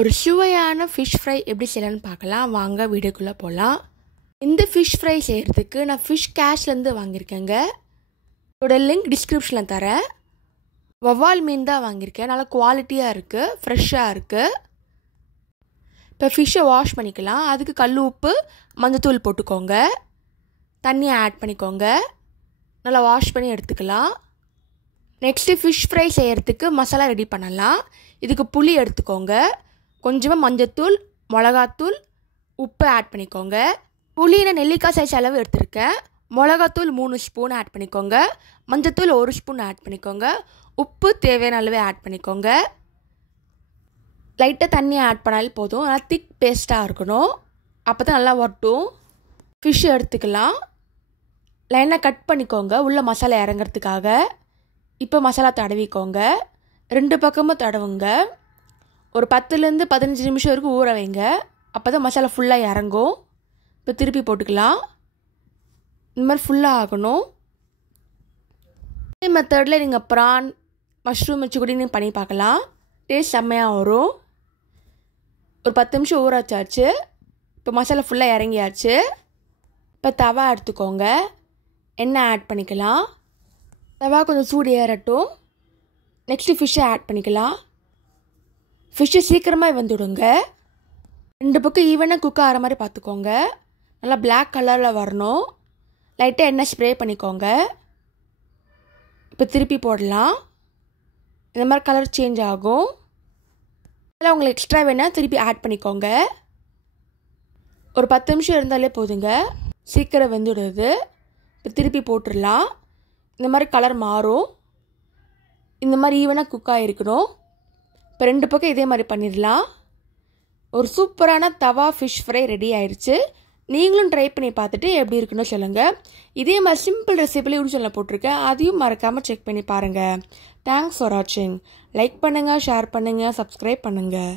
ஒரு சுவையான fish fry எப்படி செய்யலான்னு பார்க்கலாம். வாங்க வீடியோக்குள்ளே போகலாம். இந்த ஃபிஷ் ஃப்ரை செய்கிறதுக்கு நான் ஃபிஷ் கேஷ்லேருந்து வாங்கியிருக்கேங்க. இதோட லிங்க் டிஸ்கிரிப்ஷனில் தரேன். வவ்வால் மீன் தான் வாங்கியிருக்கேன். நல்லா குவாலிட்டியாக இருக்குது, ஃப்ரெஷ்ஷாக இருக்குது. இப்போ ஃபிஷ்ஷை வாஷ் பண்ணிக்கலாம். அதுக்கு கல் உப்பு மஞ்சத்தூள் போட்டுக்கோங்க. தண்ணியை ஆட் பண்ணிக்கோங்க. நல்லா வாஷ் பண்ணி எடுத்துக்கலாம். நெக்ஸ்ட்டு ஃபிஷ் ஃப்ரை செய்கிறதுக்கு மசாலா ரெடி பண்ணலாம். இதுக்கு புளி எடுத்துக்கோங்க. கொஞ்சமாக மஞ்சத்தூள், மிளகாத்தூள், உப்பு ஆட் பண்ணிக்கோங்க. புளி நான் நெல்லிக்காய் சைஸ் அளவு எடுத்துருக்கேன். மிளகாத்தூள் 3 ஸ்பூன் ஆட் பண்ணிக்கோங்க. மஞ்சத்தூள் 1 ஸ்பூன் ஆட் பண்ணிக்கோங்க. உப்பு தேவையான அளவு ஆட் பண்ணிக்கோங்க. லைட்டாக தண்ணி ஆட் பண்ணாலே போதும். நல்லா திக் பேஸ்ட்டாக இருக்கணும். அப்போ தான் நல்லா வரட்டும். ஃபிஷ் எடுத்துக்கலாம். லைனாக கட் பண்ணிக்கோங்க உள்ள மசாலா இறங்கிறதுக்காக. இப்போ மசாலா தடவிக்கோங்க. 2 பக்கமும் தடவுங்க. ஒரு 10லேருந்து 15 நிமிஷம் வரைக்கும் ஊற வைங்க. அப்போ தான் மசாலா ஃபுல்லாக இறங்கும். இப்போ திருப்பி போட்டுக்கலாம். இந்த மாதிரி ஃபுல்லாக ஆகணும். இதே மெத்தடில் நீங்கள் ப்ரான், மஷ்ரூம் வச்சு கூட நீங்கள் பண்ணி பார்க்கலாம். டேஸ்ட் செம்மையாக வரும். ஒரு 10 நிமிஷம் ஊற வச்சாச்சு. இப்போ மசாலா ஃபுல்லாக இறங்கியாச்சு. இப்போ தவா எடுத்துக்கோங்க. எண்ணெய் ஆட் பண்ணிக்கலாம். தவா கொஞ்சம் சூடு ஏறட்டும். நெக்ஸ்ட்டு ஃபிஷ்ஷை ஆட் பண்ணிக்கலாம். ஃபிஷ்ஷை சீக்கிரமாக வந்துவிடுங்க. 2 பக்கம் ஈவனாக குக் ஆகிற மாதிரி பார்த்துக்கோங்க. நல்லா பிளாக் கலரில் வரணும். லைட்டாக எண்ணெய் ஸ்ப்ரே பண்ணிக்கோங்க. இப்போ திருப்பி போடலாம். இந்த மாதிரி கலர் சேஞ்ச் ஆகும். அதில் உங்களுக்கு எக்ஸ்ட்ரா வேணால் திருப்பி ஆட் பண்ணிக்கோங்க. ஒரு 10 நிமிஷம் இருந்தாலே போதுங்க. சீக்கிரம் வெந்துடுது. இப்போ திருப்பி போட்டுடலாம். இந்த மாதிரி கலர் மாறும். இந்த மாதிரி ஈவனாக குக் ஆகிருக்கணும். இப்போ 2 பக்கம் இதே மாதிரி பண்ணிடலாம். ஒரு சூப்பரான தவா ஃபிஷ் ஃப்ரை ரெடி ஆயிடுச்சு. நீங்களும் ட்ரை பண்ணி பார்த்துட்டு எப்படி இருக்குன்னு சொல்லுங்கள். இதே மாதிரி சிம்பிள் ரெசிபியில் யூடியூப் சேனலில் போட்டிருக்கேன். அதையும் மறக்காமல் செக் பண்ணி பாருங்கள். தேங்க்ஸ் ஃபார் வாட்சிங். லைக் பண்ணுங்கள், ஷேர் பண்ணுங்கள், சப்ஸ்கிரைப் பண்ணுங்கள்.